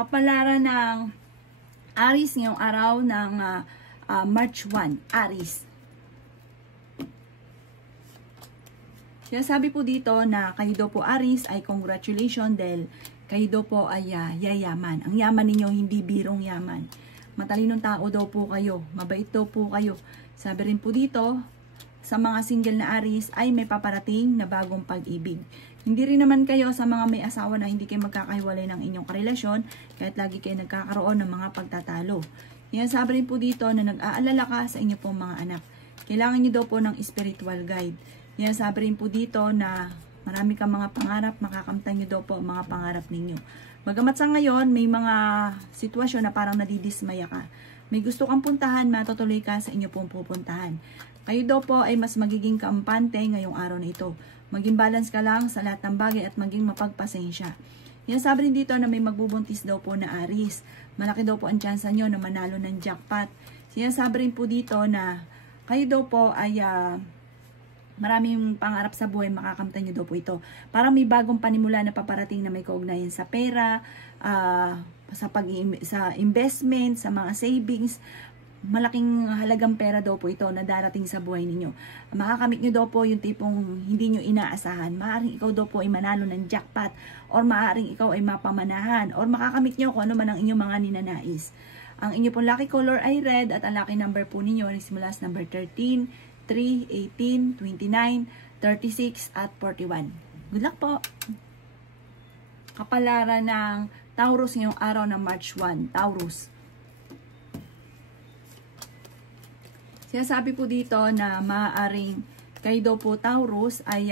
kapalaran ng Aries ngayong araw ng March 1, Aries. Sinasabi po dito na kayo daw po Aries ay congratulations dahil kayo daw po ay yayaman. Ang yaman ninyo hindi birong yaman. Matalinong tao daw po kayo. Mabait daw po kayo. Sabi rin po dito sa mga single na Aries ay may paparating na bagong pag-ibig. Hindi rin naman kayo sa mga may asawa na hindi kayo magkakahiwalay ng inyong karelasyon kahit lagi kayo nagkakaroon ng mga pagtatalo. Yan sabi rin po dito na nag-aalala ka sa inyo pong mga anak. Kailangan nyo daw po ng spiritual guide. Yan sabi rin po dito na marami kang mga pangarap, makakamtan nyo daw po ang mga pangarap ninyo. Bagamat sa ngayon, may mga sitwasyon na parang nadidismaya ka. May gusto kang puntahan, matutuloy ka sa inyo pong pupuntahan. Kayo daw po ay mas magiging kaampante ngayong araw na ito. Maging balance ka lang sa lahat ng bagay at maging mapagpasensya. Yan sabi rin dito na may magbubuntis daw po na Aries. Malaki daw po ang tsansa nyo na manalo ng jackpot. Yan sabi rin po dito na kayo daw po ay maraming pangarap sa buhay, makakamtan nyo daw po ito. Parang may bagong panimula na paparating na may kaugnayan sa pera, sa investment, sa mga savings. Malaking halagang pera daw po ito na darating sa buhay ninyo. Makakamit nyo daw po yung tipong hindi nyo inaasahan. Maaaring ikaw daw po ay manalo ng jackpot, or maaaring ikaw ay mapamanahan, or makakamit nyo kung ano man ang inyong mga ninanais. Ang inyo pong lucky color ay red at ang lucky number po ninyo nagsimula sa number 13, 3, 18, 29, 36, at 41. Good luck po! Kapalaran ng Taurus ngayong araw ng March 1. Taurus. Sinasabi po dito na maaaring kayo daw po Taurus ay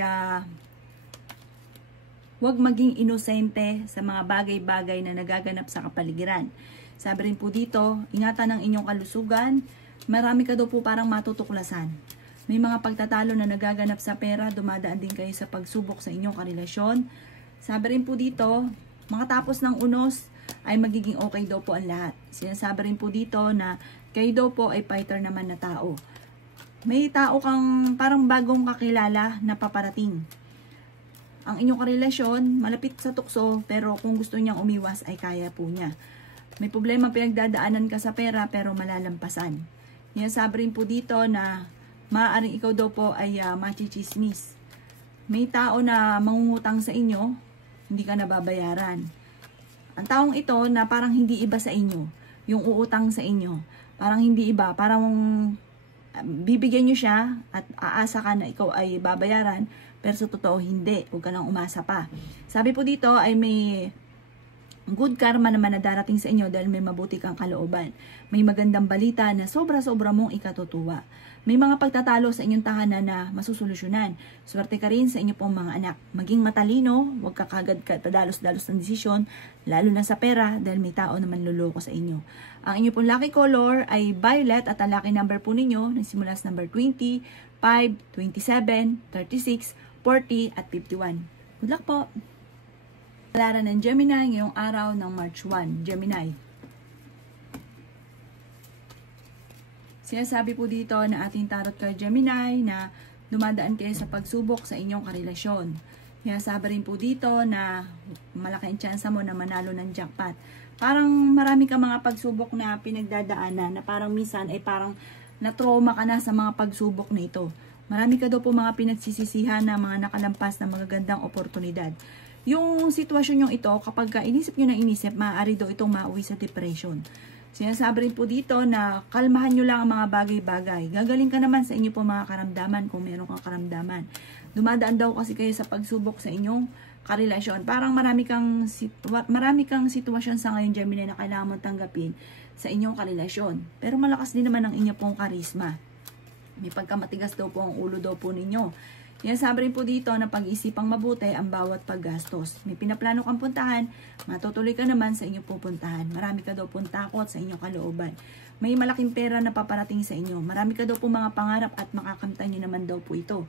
huwag maging inosente sa mga bagay-bagay na nagaganap sa kapaligiran. Sabi rin po dito, ingatan ang inyong kalusugan. Marami ka daw po parang matutuklasan. May mga pagtatalo na nagaganap sa pera, dumadaan din kayo sa pagsubok sa inyong karelasyon. Sabi rin po dito, makatapos ng unos ay magiging okay daw po ang lahat. Sinasabi rin po dito na kayo daw po ay fighter naman na tao. May tao kang parang bagong kakilala na paparating. Ang inyong karelasyon, malapit sa tukso, pero kung gusto niyang umiwas ay kaya po niya. May problema pinagdadaanan ka sa pera pero malalampasan. Sinasabi rin po dito na maaaring ikaw daw po ay machichismis. May tao na mangungutang sa inyo, hindi ka nababayaran. Ang taong ito na parang hindi iba sa inyo, yung uutang sa inyo, parang hindi iba, parang bibigyan nyo siya at aasa ka na ikaw ay babayaran, pero sa totoo hindi, huwag ka nang umasa pa. Sabi po dito ay may good karma naman na darating sa inyo dahil may mabuti kang kalooban. May magandang balita na sobra-sobra mong ikatutuwa. May mga pagtatalo sa inyong tahanan na masusolusyonan. Swerte ka rin sa inyo pong mga anak. Maging matalino, huwag ka kagad padalos-dalos ng desisyon, lalo na sa pera dahil may tao naman luloko sa inyo. Ang inyo pong lucky color ay violet at ang lucky number po ninyo nagsimula sa number 20, 5, 27, 36, 40 at 51. Good luck po! Kapalaran ng Gemini ngayong araw ng March 1. Gemini. Sinasabi po dito na ating tarot card Gemini na dumadaan kayo sa pagsubok sa inyong karelasyon. Sinasabi rin po dito na malaki ang tsansa mo na manalo ng jackpot. Parang marami ka mga pagsubok na pinagdadaanan na parang minsan ay parang na-trauma ka na sa mga pagsubok na ito. Marami ka daw po mga pinagsisisihan na mga nakalampas na magagandang oportunidad. Yung sitwasyon yung ito, kapag inisip nyo na inisip, maaari daw itong mauwi sa depression. Sinasabi rin po dito na kalmahan nyo lang ang mga bagay-bagay. Gagaling ka naman sa inyo po mga karamdaman kung meron kang karamdaman. Dumadaan daw kasi kayo sa pagsubok sa inyong karelasyon. Parang marami kang sitwasyon sa ngayon, Gemini, na kailangan mong tanggapin sa inyong karelasyon. Pero malakas din naman ang inyo pong karisma. May pagkamatigas daw po ang ulo daw po ninyo. Sabi rin po dito na pag-iisipang mabuti ang bawat paggastos. May pinaplano kang puntahan, matutuloy ka naman sa inyong pupuntahan. Marami ka daw pong takot sa inyong kalooban. May malaking pera na paparating sa inyo. Marami ka daw po mga pangarap at makakamtan nyo naman daw po ito.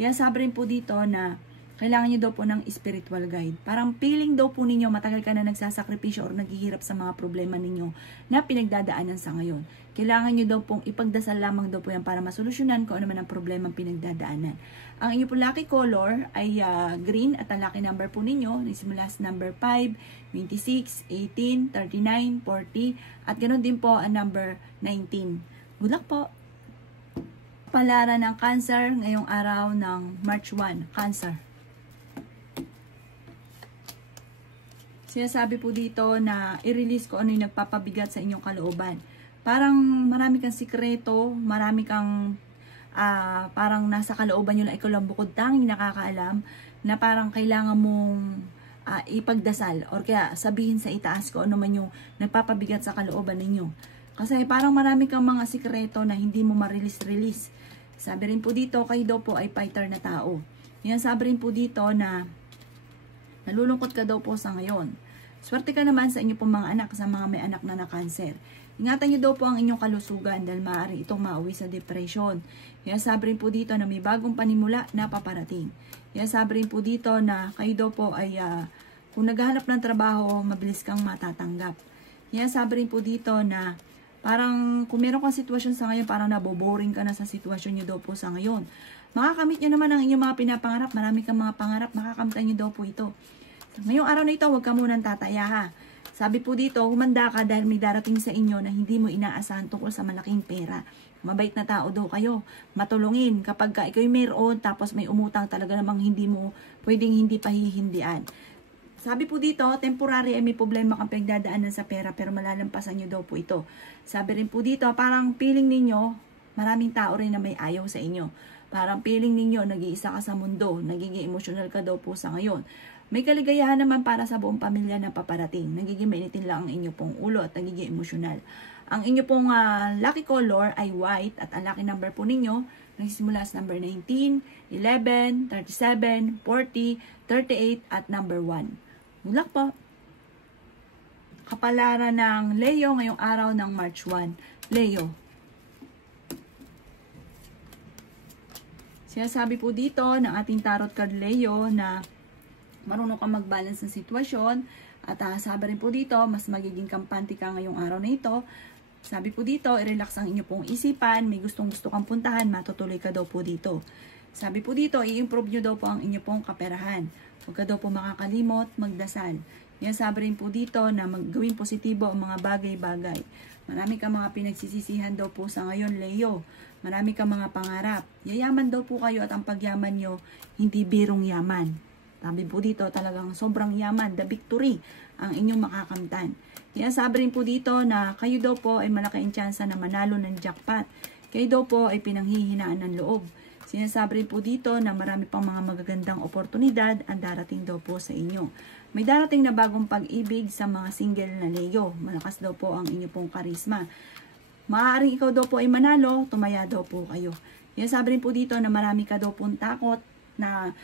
Sabi rin po dito na kailangan nyo daw po ng spiritual guide. Parang feeling daw po ninyo, matagal ka na nagsasakripisyo or naghihirap sa mga problema ninyo na pinagdadaanan sa ngayon. Kailangan nyo daw pong ipagdasal lamang daw po yan para masolusyonan kung ano man ang problema pinagdadaanan. Ang inyo po lucky color ay green at ang lucky number po ninyo, nagsimula sa number 5, 26, 18, 39, 40, at ganoon din po ang number 19. Good luck po! Palaran ng Cancer ngayong araw ng March 1, Cancer. Sinasabi po dito na i-release ko ano yung nagpapabigat sa inyong kalooban. Parang marami kang sikreto, marami kang parang nasa kalooban nyo lang, ikaw lang bukod tanging nakakaalam, na parang kailangan mong ipagdasal or kaya sabihin sa itaas ko ano man yung nagpapabigat sa kalooban ninyo. Kasi parang marami kang mga sikreto na hindi mo ma-release. Sabi rin po dito, kayo daw po ay fighter na tao. Yan, sabi rin po dito na nalulungkot ka daw po sa ngayon. Swerte ka naman sa inyo pong mga anak, sa mga may anak na na-cancer. Ingatan nyo daw po ang inyong kalusugan dahil maaari itong mauwi sa depression. Yan, sabi rin po dito na may bagong panimula na paparating. Yan, sabi rin po dito na kayo daw po ay kung naghahanap ng trabaho, mabilis kang matatanggap. Yan, sabi rin po dito na parang kung meron kang sitwasyon sa ngayon, parang naboboring ka na sa sitwasyon nyo daw po sa ngayon. Makakamit nyo naman ang inyong mga pinapangarap. Marami kang mga pangarap, makakamtan nyo daw po ito. Ngayong araw na ito, huwag ka munang tataya ha. Sabi po dito, humanda ka dahil may darating sa inyo na hindi mo inaasahan tungkol sa malaking pera. Mabait na tao daw kayo. Matulungin kapag ka ikaw mayroon tapos may umutang talaga namang hindi mo pwedeng hindi pahihindian. Sabi po dito, temporary ay may problema kang pinagdadaanan sa pera pero malalampasan nyo daw po ito. Sabi rin po dito, parang feeling ninyo, maraming tao rin na may ayaw sa inyo. Parang feeling ninyo, nag-iisa ka sa mundo, nagiging emotional ka daw po sa ngayon. May kaligayahan naman para sa buong pamilya na paparating. Nagiging mainitin lang ang inyo pong ulo at nagiging emosyonal. Ang inyo pong lucky color ay white at ang lucky number po ninyo nagsisimula sa number 19, 11, 37, 40, 38 at number 1. Good luck po! Kapalaran ng Leo ngayong araw ng March 1. Leo. Sinasabi po dito ng ating tarot card Leo na marunong ka mag-balance ng sitwasyon at sabi rin po dito, mas magiging kampante ka ngayong araw na ito. Sabi po dito, i-relax ang inyo pong isipan, may gustong-gusto kang puntahan, matutuloy ka daw po dito. Sabi po dito, i-improve nyo daw po ang inyo pong kaperahan. Huwag ka daw po makakalimot, magdasal. Yan, sabi rin po dito na maggawing positibo ang mga bagay-bagay. Marami ka mga pinagsisisihan daw po sa ngayon, Leo. Marami ka mga pangarap. Yayaman daw po kayo at ang pagyaman nyo, hindi birong yaman. Sabi po dito, talagang sobrang yaman, the victory, ang inyong makakamtan. Kaya sabi rin po dito na kayo daw po ay malaking tsansa na manalo ng jackpot. Kayo daw po ay pinanghihinaan ng loob. Sinasabi rin po dito na marami pang mga magagandang oportunidad ang darating daw po sa inyo. May darating na bagong pag-ibig sa mga single na Leo. Malakas daw po ang inyo pong karisma. Maaaring ikaw daw po ay manalo, tumaya daw po kayo. Sinasabi rin po dito na marami ka daw pong takot na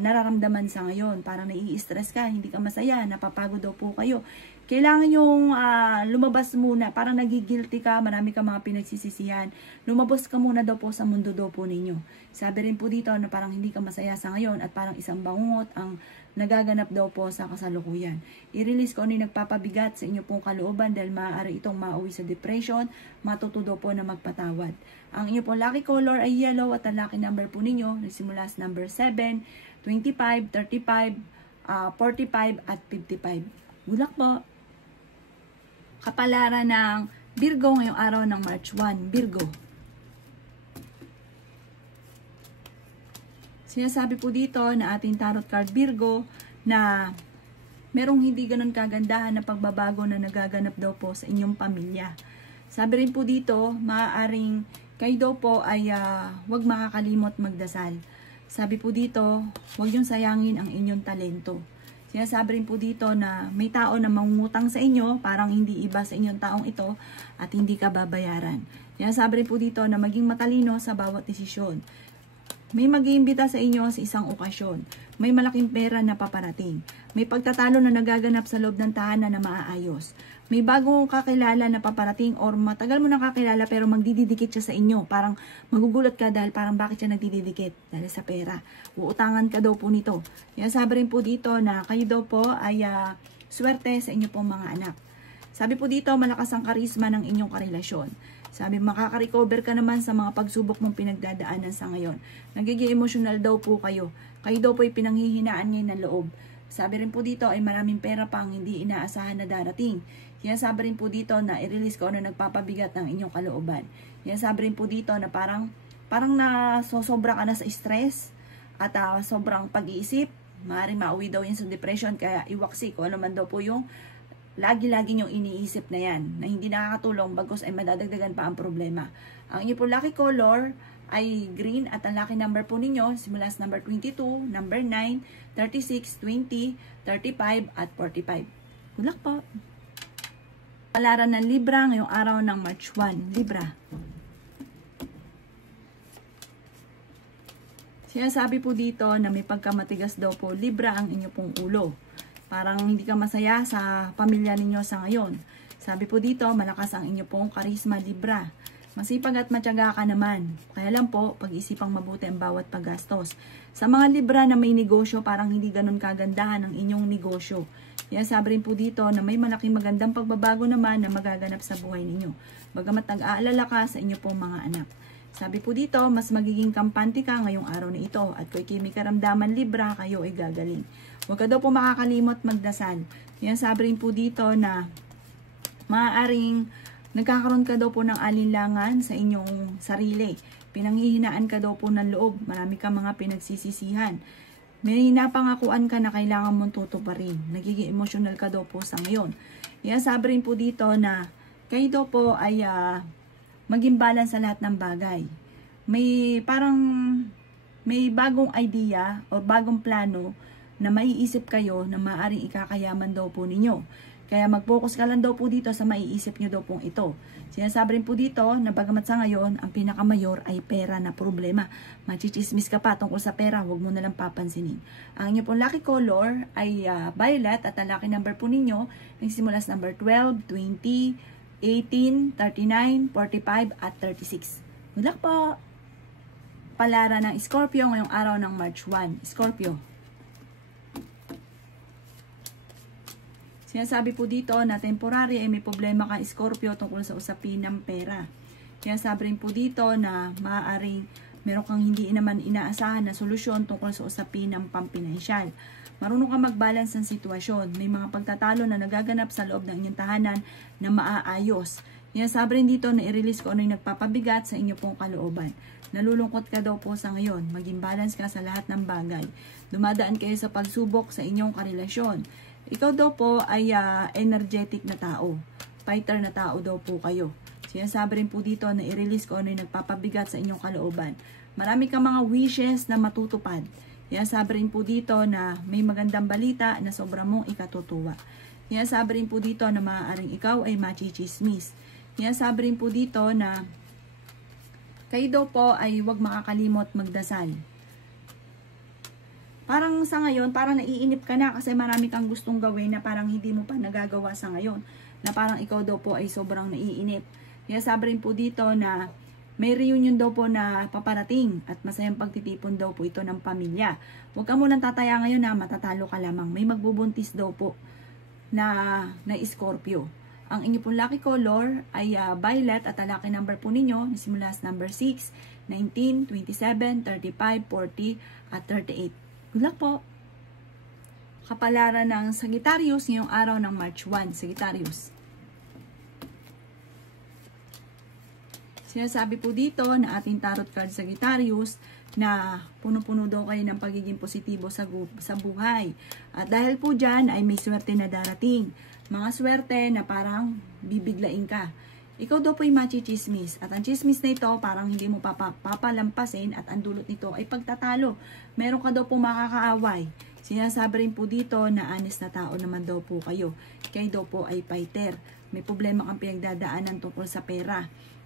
nararamdaman sa ngayon. Parang nai-stress ka, hindi ka masaya, napapagod daw po kayo. Kailangan yung lumabas muna, parang nagigilty ka, marami ka mga pinagsisisihan. Lumabas ka muna daw po sa mundo daw po ninyo. Sabi rin po dito na parang hindi ka masaya sa ngayon at parang isang bangungot ang nagaganap daw po sa kasalukuyan. I-release ko ano yung nagpapabigat sa inyo pong kalooban dahil maaari itong mauwi sa depression, matuto daw po na magpatawad. Ang inyo pong lucky color ay yellow at ang lucky number po ninyo nagsimula sa number 7, 25, 35, 45 at 55. Good luck po! Kapalaran ng Virgo ngayong araw ng March 1. Virgo. Sinasabi po dito na ating tarot card Virgo na merong hindi ganun kagandahan na pagbabago na nagaganap daw po sa inyong pamilya. Sabi rin po dito, maaaring kayo daw po ay huwag makakalimot magdasal. Sabi po dito, huwag yung sayangin ang inyong talento. Sinasabi rin po dito na may tao na mangungutang sa inyo, parang hindi iba sa inyong taong ito at hindi ka babayaran. Sinasabi rin po dito na maging matalino sa bawat desisyon. may mag-iimbita sa inyo sa isang okasyon. May malaking pera na paparating. May pagtatalo na nagaganap sa loob ng tahanan na maaayos. May bagong kakilala na paparating or matagal mo nang kakilala pero magdididikit siya sa inyo. Parang magugulat ka dahil parang bakit siya nagdididikit? Dahil sa pera. Uutangan ka daw po nito. Kaya sabi rin po dito na kayo daw po ay swerte sa inyo pong mga anak. Sabi po dito, malakas ang karisma ng inyong karelasyon. Sabi, makaka-recover ka naman sa mga pagsubok mong pinagdadaanan sa ngayon. Nagiging emotional daw po kayo. Kayo daw po ay pinanghihinaan ngayon ng loob. Sabi rin po dito ay maraming pera pang hindi inaasahan na darating. Kaya sabi rin po dito na i-release ko ano nagpapabigat ng inyong kalooban. Kaya sabi rin po dito na parang nasosobra ka na sa stress at sobrang pag-iisip. Maaaring mauwi daw yan sa depression kaya iwaksi ko ano man daw po yung lagi-lagi niyong iniisip na yan, na hindi nakakatulong, bagos ay madadagdagan pa ang problema. Ang inyo po lucky color ay green at ang lucky number po ninyo, simula sa number 22, number 9, 36, 20, 35, at 45. Good luck po! Palaran ng Libra ngayong araw ng March 1. Libra. Sinasabi po dito na may pagkamatigas daw po, Libra, ang inyo pong ulo. Parang hindi ka masaya sa pamilya ninyo sa ngayon. Sabi po dito, malakas ang inyo pong karisma, Libra. Masipag at matyaga ka naman. Kaya lang po, pag-isipang mabuti ang bawat paggastos. Sa mga Libra na may negosyo, parang hindi ganun kagandahan ang inyong negosyo. Kaya sabi rin po dito na may malaking magandang pagbabago naman na magaganap sa buhay ninyo. Bagamat nag-aalala ka sa inyo pong mga anak. Sabi po dito, mas magiging kampante ka ngayong araw na ito. At kung may karamdaman, Libra, kayo ay gagaling. Huwag ka daw po makakalimot magdasal. Kaya sabi rin po dito na maaaring nagkakaroon ka daw po ng alinlangan sa inyong sarili. Pinanghihinaan ka daw po ng loob. Marami ka mga pinagsisisihan. May napangakuan ka na kailangan mong tutuparin. Nagiging emotional ka daw po sa ngayon. Kaya sabi rin po dito na kayo daw po ay maging balance sa lahat ng bagay. May bagong idea o bagong plano na maiisip kayo na maaaring ikakayaman daw po ninyo. Kaya mag-focus ka lang daw po dito sa maiisip nyo daw pong ito. Sinasabi rin po dito na bagamat sa ngayon, ang pinakamayor ay pera na problema. Machichismis ka pa tungkol sa pera, huwag mo nalang papansinin. Ang inyo pong lucky color ay violet at ang lucky number po ninyo nagsimula sa number 12, 20, 18, 39, 45 at 36. Good luck po! Palara ng Scorpio ngayong araw ng March 1. Scorpio. Sinasabi po dito na temporary ay may problema ka Scorpio tungkol sa usapin ng pera. Kaya sabi rin po dito na maaaring meron kang hindi naman inaasahan na solusyon tungkol sa usapin ng pampinansyal. Marunong ka mag-balance ng sitwasyon. May mga pagtatalo na nagaganap sa loob ng inyong tahanan na maaayos. Kaya sabi rin dito na i-release ko ano yung nagpapabigat sa inyo pong kalooban. Nalulungkot ka daw po sa ngayon. Maging balance ka sa lahat ng bagay. Dumadaan kayo sa pagsubok sa inyong karelasyon. Ikaw daw po ay energetic na tao. Fighter na tao daw po kayo. Sinasabi rin po dito na i-release ko ano yung nagpapabigat sa inyong kalooban. Marami kang mga wishes na matutupad. Kaya sabi rin po dito na may magandang balita na sobrang mong ikatutuwa. Kaya sabi rin po dito na maaaring ikaw ay machichismis. Kaya sabi rin po dito na kayo daw po ay huwag makakalimot magdasal. Parang sa ngayon, parang naiinip ka na kasi marami kang gustong gawin na parang hindi mo pa nagagawa sa ngayon. Na parang ikaw daw po ay sobrang naiinip. Kaya sabi rin po dito na may reunion daw po na paparating at masayang pagtitipon daw po ito ng pamilya. Huwag ka munang tataya ngayon na matatalo ka lamang. May magbubuntis daw po na Scorpio. Ang inyo pong lucky color ay violet at ang lucky number po ninyo simula sa number 6, 19, 27, 35, 40 at 38. Good luck po! Kapalaran ng Sagittarius ngayong araw ng March 1. Sagittarius. Sinasabi po dito na ating tarot card Sagittarius na puno-puno daw kayo ng pagiging positibo sa buhay. At dahil po dyan ay may swerte na darating. Mga swerte na parang bibiglain ka. Ikaw daw po ay machichismis. At ang chismis na ito parang hindi mo papalampasin at ang dulot nito ay pagtatalo. Meron ka daw po makakaaway. Sinasabi rin po dito na honest na tao naman daw po kayo. Kayo daw po ay fighter. May problema kang pinagdadaanan tungkol sa pera.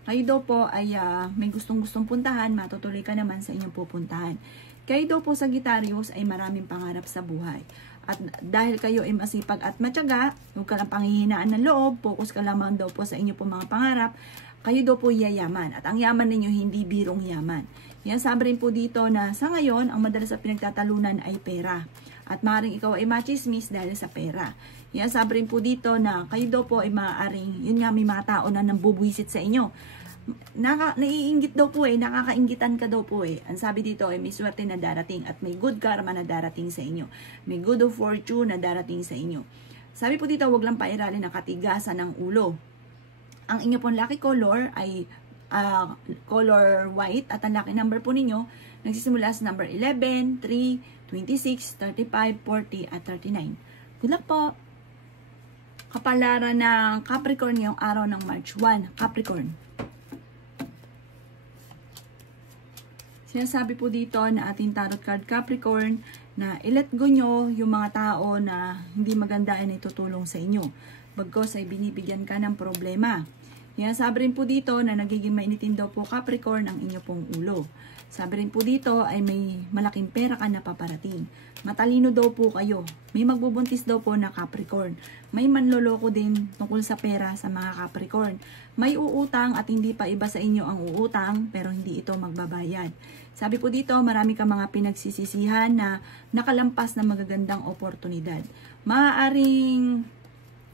Kayo daw po ay may gustong-gustong puntahan, matutuloy ka naman sa inyong pupuntahan. Kayo daw po Sagittarius ay maraming pangarap sa buhay. At dahil kayo ay masipag at matyaga, huwag ka lang panghihinaan ng loob, focus ka lamang daw po sa inyong po mga pangarap, kayo daw po yayaman. At ang yaman ninyo hindi birong yaman. Yan, sabi rin po dito na sa ngayon, ang madalas na pinagtatalunan ay pera. At maaaring ikaw ay machismis dahil sa pera. Yan, sabi rin po dito na kayo daw po ay maaaring, yun nga, may mga tao na nambubwisit sa inyo. Naiinggit daw po nakakainggitan ka daw po Ang sabi dito ay may swerte na darating at may good karma na darating sa inyo. May good of fortune na darating sa inyo. Sabi po dito, wag lang pairalin ng katigasan ng ulo. Ang inyo pong lucky color ay color white at ang lucky number po ninyo nagsisimula sa number 11, 3, 26, 35, 40 at 39. Good luck po! Kapalaran ng Capricorn ngayong araw ng March 1. Capricorn. Sinasabi po dito na ating tarot card Capricorn na i-let go nyo yung mga tao na hindi maganda ay itutulong sa inyo. Bagkos ay binibigyan ka ng problema. Sabi rin po dito na nagiging mainitin daw po Capricorn ang inyo pong ulo. Sabi rin po dito ay may malaking pera ka na paparating. Matalino daw po kayo. May magbubuntis daw po na Capricorn. May manloloko din tungkol sa pera sa mga Capricorn. May uutang at hindi pa iba sa inyo ang uutang pero hindi ito magbabayad. Sabi po dito, marami ka mga pinagsisisihan na nakalampas na magagandang oportunidad. Maaaring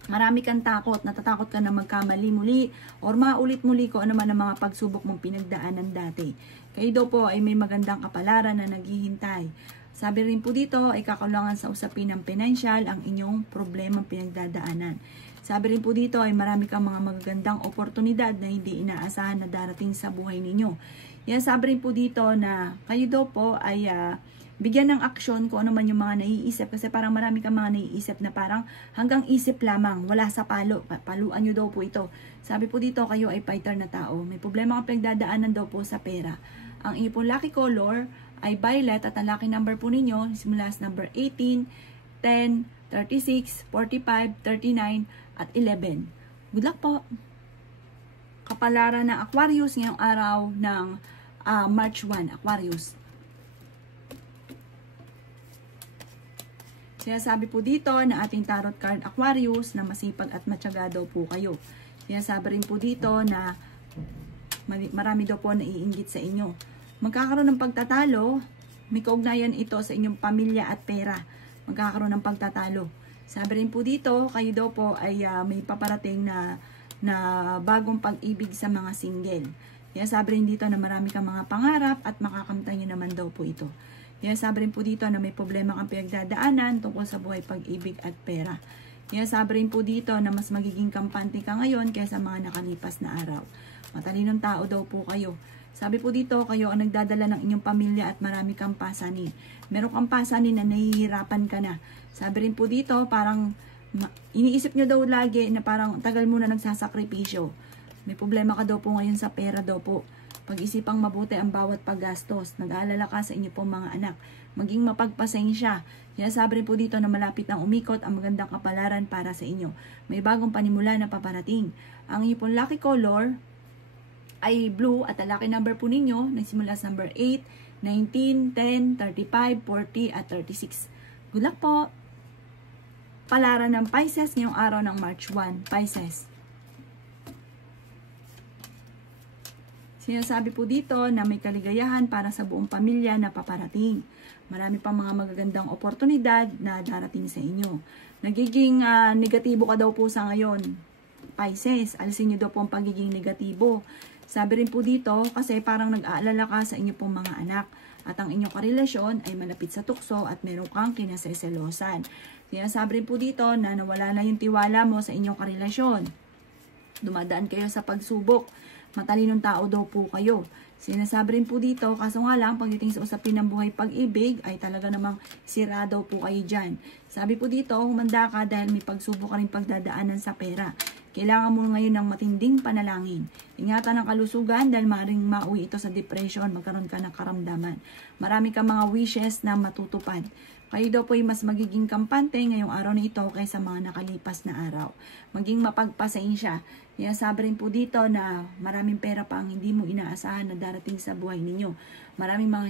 marami kang takot, natatakot ka na magkamali muli or maulit muli ko ano man ang mga pagsubok mong pinagdaanan dati. Kayo daw po ay may magandang kapalaran na naghihintay. Sabi rin po dito ay kakulangan sa usapin ng financial ang inyong problema pinagdadaanan. Sabi rin po dito ay marami kang mga magagandang oportunidad na hindi inaasahan na darating sa buhay ninyo. Sabi rin po dito na kayo daw po ay bigyan ng aksyon kung ano man yung mga naiisip. Kasi parang marami kang mga naiisip na parang hanggang isip lamang, wala sa palo. Paluan nyo daw po ito. Sabi po dito, kayo ay fighter na tao. May problema kang pinagdadaanan daw po sa pera. Ang inyo po lucky color ay violet at ang lucky number po ninyo simula sa number 18, 10, 36, 45, 39, at 11. Good luck po! Kapalaran ng Aquarius ngayong araw ng March 1, Aquarius. Sinasabi po dito na ating tarot card Aquarius na masipag at matyaga daw po kayo. Sinasabi rin po dito na marami daw po naiinggit sa inyo. Magkakaroon ng pagtatalo, may kaugnayan ito sa inyong pamilya at pera. Magkakaroon ng pagtatalo. Sabi rin po dito, kayo daw po ay may paparating na bagong pag-ibig sa mga single. Sabi rin dito na marami kang mga pangarap at makakamtan nyo naman daw po ito. Sabi rin po dito na may problema kang pinagdadaanan tungkol sa buhay, pag-ibig at pera. Sabi rin po dito na mas magiging kampante ka ngayon kaysa mga nakalipas na araw. Matalinong tao daw po kayo. Sabi po dito, kayo ang nagdadala ng inyong pamilya at marami kang pasanin. Meron kang pasanin na nahihirapan ka na. Sabi rin po dito, parang iniisip nyo daw lagi na parang tagal mo na nagsasakripisyo. May problema ka daw po ngayon sa pera daw po. Pag-isipang mabuti ang bawat paggastos. Nag-aalala ka sa inyo pong mga anak. Maging mapagpasensya. Sabi rin po dito na malapit nang umikot ang magandang kapalaran para sa inyo. May bagong panimula na paparating. Ang inyo pong lucky color ay blue at ang lucky number po ninyo nagsimula sa number 8, 19, 10, 35, 40 at 36. Good luck po! Palaran ng Pisces ngayong araw ng March 1. Pisces. Sinasabi po dito na may kaligayahan para sa buong pamilya na paparating. Marami pang mga magagandang oportunidad na darating sa inyo. Nagiging negatibo ka daw po sa ngayon. Pisces, alisin nyo daw po ang pagiging negatibo. Sabi rin po dito kasi parang nag-aalala ka sa inyo pong mga anak. At ang inyong karelasyon ay malapit sa tukso at meron kang kinaseselosan. Sinasabi rin po dito na nawala na yung tiwala mo sa inyong karelasyon. Dumadaan kayo sa pagsubok. Matalinong tao daw po kayo. Sinasabi rin po dito, kaso nga lang, pagdating sa usapin ng buhay pag-ibig, ay talaga namang sira daw po kayo dyan. Sabi po dito, humanda ka dahil may pagsubok ka rin pagdadaanan sa pera. Kailangan mo ngayon ng matinding panalangin. Ingatan ang kalusugan dahil maaaring mauwi ito sa depression, magkaroon ka ng karamdaman. Marami ka mga wishes na matutupad. Kayo daw po ay mas magiging kampante ngayong araw na ito kaysa mga nakalipas na araw. Maging mapagpasensya. Kaya sabi rin po dito na maraming pera pa ang hindi mo inaasahan na darating sa buhay ninyo. Maraming mga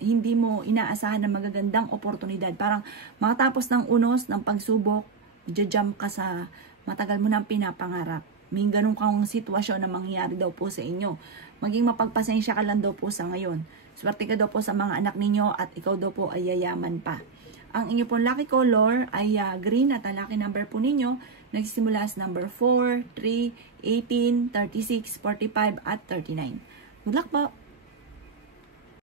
hindi mo inaasahan na magagandang oportunidad. Parang makatapos ng unos, ng pagsubok, jump ka sa matagal mo nang pinapangarap. May ganun kang sitwasyon na mangyayari daw po sa inyo. Maging mapagpasensya ka lang daw po sa ngayon. Swerte ka daw po sa mga anak ninyo at ikaw daw po ay yayaman pa. Ang inyo pong lucky color ay green at ang lucky number po ninyo nagsisimula sa number 4, 3, 18, 36, 45 at 39. Good luck po!